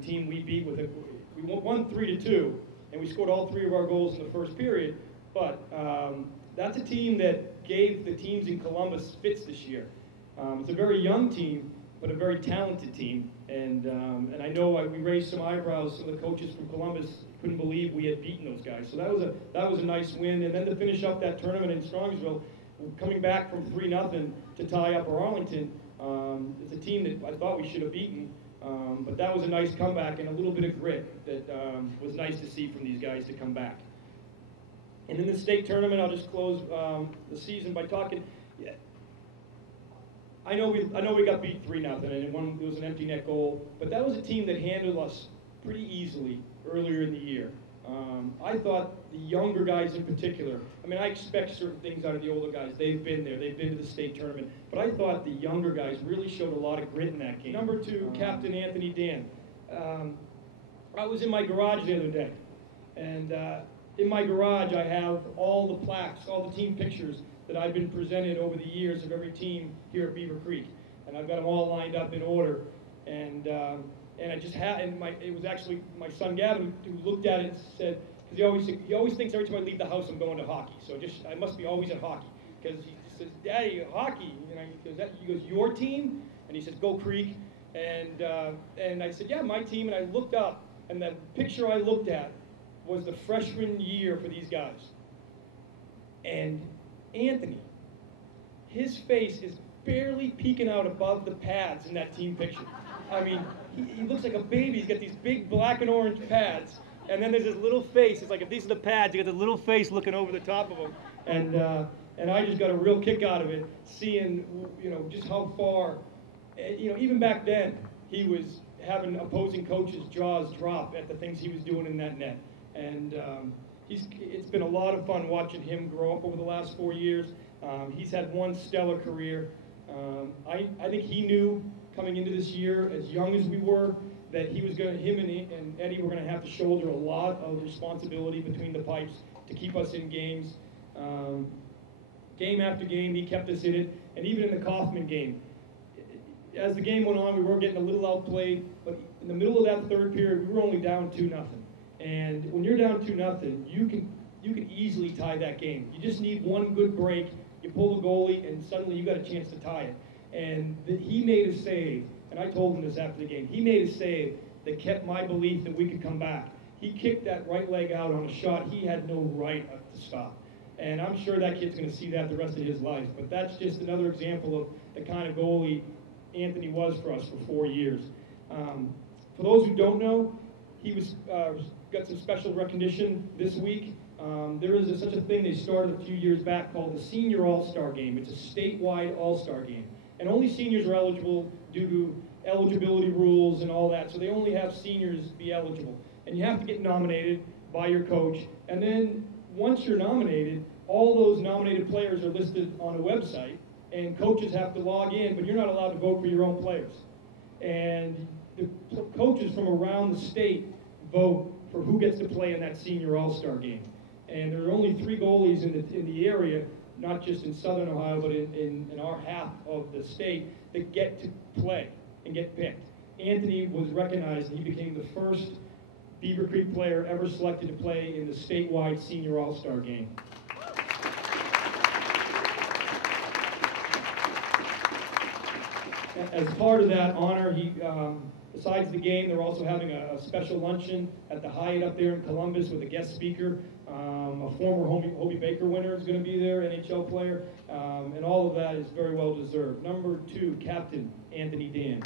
a team we beat with we won 3-2, and we scored all 3 of our goals in the first period. But that's a team that gave the teams in Columbus fits this year. It's a very young team, but a very talented team. And I know we raised some eyebrows. Some of the coaches from Columbus couldn't believe we had beaten those guys. So that was a nice win. And then to finish up that tournament in Strongsville, coming back from 3-0 to tie up Arlington, it's a team that I thought we should have beaten. But that was a nice comeback and a little bit of grit that was nice to see from these guys to come back. And in the state tournament, I'll just close the season by talking. Yeah, I know we got beat 3-0, and it was an empty net goal. But that was a team that handled us pretty easily earlier in the year. I thought the younger guys in particular, I mean, I expect certain things out of the older guys. They've been there. They've been to the state tournament. But I thought the younger guys really showed a lot of grit in that game. Number 2, Captain Anthony Dan. I was in my garage the other day, and in my garage I have all the plaques, all the team pictures that I've been presented over the years of every team here at Beavercreek. And I've got them all lined up in order. And I just had, and it was actually my son Gavin who looked at it and said, because he always thinks every time I leave the house I'm going to hockey. So I must be always at hockey. Because he says, Daddy, hockey. And he goes, your team? And he says, Go Creek. And I said, yeah, my team. And I looked up, and the picture I looked at was the freshman year for these guys. And Anthony, his face is barely peeking out above the pads in that team picture. I mean, he looks like a baby. He's got these big black and orange pads, and then there's his little face. It's like, if these are the pads, you got the little face looking over the top of them. And I just got a real kick out of it, seeing, just how far, even back then, he was having opposing coaches' jaws drop at the things he was doing in that net. And it's been a lot of fun watching him grow up over the last 4 years. He's had one stellar career. I think he knew coming into this year, as young as we were, that him and Eddie were going to have to shoulder a lot of responsibility between the pipes to keep us in games. Game after game, he kept us in it, and even in the Kaufman game. As the game went on, we were getting a little outplayed, but in the middle of that third period, we were only down 2-0. And when you're down 2-0, you can easily tie that game. You just need one good break, you pull the goalie, and suddenly you got a chance to tie it. And he made a save, and I told him this after the game. He made a save that kept my belief that we could come back. He kicked that right leg out on a shot he had no right to stop. And I'm sure that kid's going to see that the rest of his life. But that's just another example of the kind of goalie Anthony was for us for 4 years. For those who don't know, he was got some special recognition this week. There is such a thing they started a few years back called the Senior All-Star Game. It's a statewide All-Star Game. And only seniors are eligible due to eligibility rules and all that. So they only have seniors be eligible. And you have to get nominated by your coach. And then once you're nominated, all those nominated players are listed on a website. And coaches have to log in, but you're not allowed to vote for your own players. And the coaches from around the state vote for who gets to play in that Senior All-Star Game. And there are only 3 goalies in the area, not just in Southern Ohio, but in our half of the state, that get to play and get picked. Anthony was recognized, and he became the first Beavercreek player ever selected to play in the statewide Senior All-Star Game. As part of that honor, besides the game, they're also having a special luncheon at the Hyatt up there in Columbus with a guest speaker. A former Hobie Baker winner is going to be there, NHL player, and all of that is very well deserved. Number 2, Captain Anthony Dan.